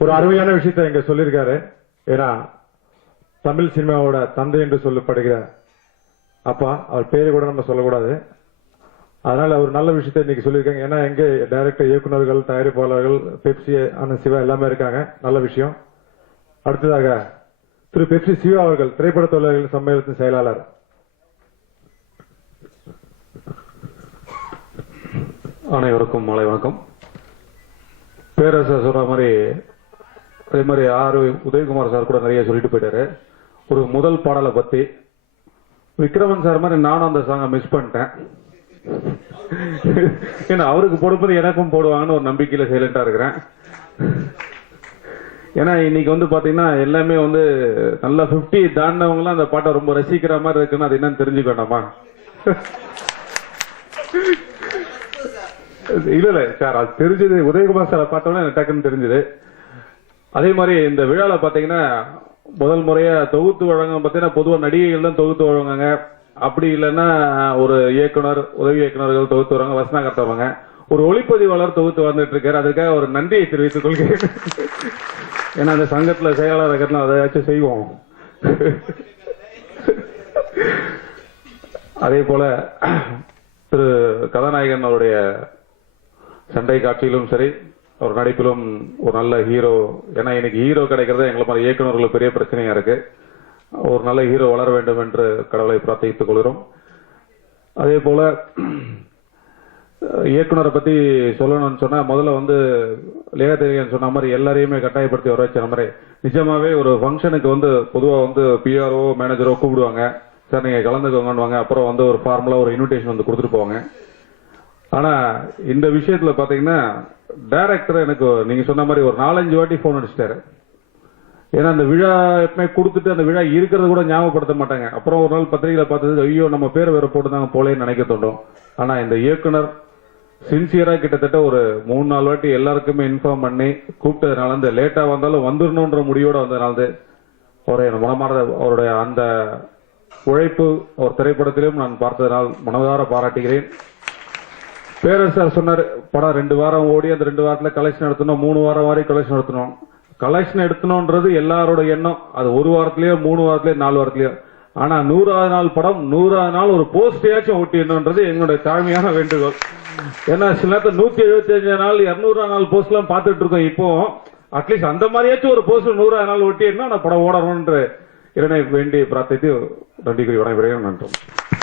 ஒரு அருமையான விஷயத்தை இங்க சொல்லியிருக்காரு. ஏன்னா தமிழ் சினிமாவோட தந்தை என்று சொல்லப்படுகிற அப்பா, அவர் பேரை கூட நம்ம சொல்லக்கூடாது. அதனால ஒரு நல்ல விஷயத்தை இன்னைக்கு சொல்லியிருக்காங்க. ஏன்னா எங்க டைரக்டர், இயக்குநர்கள், தயாரிப்பாளர்கள், பெப்சி அண்ணன் சிவா எல்லாமே இருக்காங்க. நல்ல விஷயம். அடுத்ததாக திரு பெப்சி சிவா அவர்கள், திரைப்பட தொழிலாளர்கள் சம்மேளனத்தின் செயலாளர். அனைவருக்கும் மாலை வணக்கம். பேரரசர் சொல்ற மாதிரி அதே மாதிரி உதயகுமார் சார் கூட நிறைய சொல்லிட்டு போயிட்டாரு. ஒரு முதல் பாடலை பத்தி விக்ரமன் சார் மாதிரி நானும் அந்த சாங்கை மிஸ் பண்ணிட்டேன். ஏன்னா அவருக்கு போடும்போது எனக்கும் போடுவாங்கன்னு ஒரு நம்பிக்கையில சைலண்டா இருக்கிறேன். ஏன்னா இன்னைக்கு வந்து பாத்தீங்கன்னா எல்லாமே வந்து நல்லா 50 தாண்டவங்க எல்லாம் அந்த பாட்டை ரொம்ப ரசிக்கிற மாதிரி இருக்குன்னு அது என்னன்னு தெரிஞ்சுக்க வேண்டாமா? இல்ல சார், அது தெரிஞ்சது உதயகுமார் சார் பார்த்தோன்னா எனக்கு டக்குன்னு தெரிஞ்சது. அதே மாதிரி இந்த விழால பாத்தீங்கன்னா முதல் முறையா தொகுத்து வழங்க பாத்தீங்கன்னா பொதுவா நடிகைகள் தான் தொகுத்து வழங்குவாங்க. அப்படி இல்லைன்னா ஒரு இயக்குனர், உதவி இயக்குநர்கள் தொகுத்து வருவாங்க, வசனகர்த்தா வருவாங்க. ஒரு ஒளிப்பதிவாளர் தொகுத்து வந்துட்டு இருக்காரு. அதுக்காக ஒரு நன்றியை தெரிவித்துக் கொள்கிறேன். ஏன்னா அந்த சங்கத்துல செயலாளர் இருக்கிறதுனா அதையாச்சும் செய்வோம். அதே போல திரு கதாநாயகன் அவருடைய சண்டை காட்சியிலும் சரி, ஒரு நடிப்பிலும் ஒரு நல்ல ஹீரோ. ஏன்னா இன்னைக்கு ஹீரோ கிடைக்கிறது எங்களை மாதிரி இயக்குநர்களுக்கு பெரிய பிரச்சனையா இருக்கு. ஒரு நல்ல ஹீரோ வளர வேண்டும் என்று கடவுளை பிரார்த்தித்துக் கொள்கிறோம். அதே போல இயக்குனரை பத்தி சொல்லணும்னு சொன்னா முதல்ல வந்து லேகதேவியன் சொன்ன மாதிரி எல்லாரையுமே கட்டாயப்படுத்தி வர வச்ச மாதிரி நிஜமாவே ஒரு ஃபங்க்ஷனுக்கு வந்து பொதுவா வந்து பிஆர்ஓ மேனேஜரோ கூப்பிடுவாங்க. சார் நீங்க கலந்துக்கோங்கன்னு அப்புறம் வந்து ஒரு ஃபார்முலா ஒரு இன்விடேஷன் வந்து கொடுத்துட்டு போவாங்க. ஆனா இந்த விஷயத்துல பாத்தீங்கன்னா டைரக்டர் எனக்கு நீங்க சொன்ன மாதிரி ஒரு 4-5 வாட்டி போன் அடிச்சிட்டாரு. ஏன்னா அந்த விழா எப்பவுமே கொடுத்துட்டு அந்த விழா இருக்கிறத கூட ஞாபகப்படுத்த மாட்டாங்க. அப்புறம் ஒரு நாள் பத்திரிகையில பார்த்தது, ஐயோ நம்ம பேரை வேற போட்டுதாங்க போலேன்னு நினைக்க தோன்றும். ஆனா இந்த இயக்குனர் சின்சியரா கிட்டத்தட்ட ஒரு 3-4 வாட்டி எல்லாருக்குமே இன்ஃபார்ம் பண்ணி கூப்பிட்டதுனால இந்த லேட்டா வந்தாலும் வந்துடணும்ன்ற முடிவோட வந்ததுனால அவரை மனமார்ந்த அவருடைய அந்த உழைப்பு ஒரு திரைப்படத்திலும் நான் பார்த்ததனால் மனதார பாராட்டுகிறேன். பேரரசர் சொன்னார், படம் 2 வாரம் ஓடி அந்த 2 வாரத்துல கலெக்ஷன் எடுத்தணும், 3 வாரம் வரை கலெக்ஷன் எடுத்தணும். கலெக்ஷன் எடுத்தணும்ன்றது எல்லாரோட எண்ணம். அது 1 வாரத்திலேயோ 3 வாரத்திலேயோ 4 வாரத்திலேயோ. ஆனா 100வது நாள் படம் 100வது நாள் ஒரு போஸ்டையாச்சும் ஓட்டிடணும்ன்றது எங்களுடைய தாழ்மையான வேண்டுகோள். ஏன்னா சில நேரத்தில் 175 நாள் 200 நாள் போஸ்ட் எல்லாம் பார்த்துட்டு இருக்கோம். இப்போ அட்லீஸ்ட் அந்த மாதிரியாச்சும் ஒரு போஸ்ட் 100வது நாள் ஒட்டிடணும். படம் ஓடணும்ன்ற இறைவனை வேண்டி பிரார்த்தித்து நன்றி கூறி விடைபெறுகிறேன். நன்றி.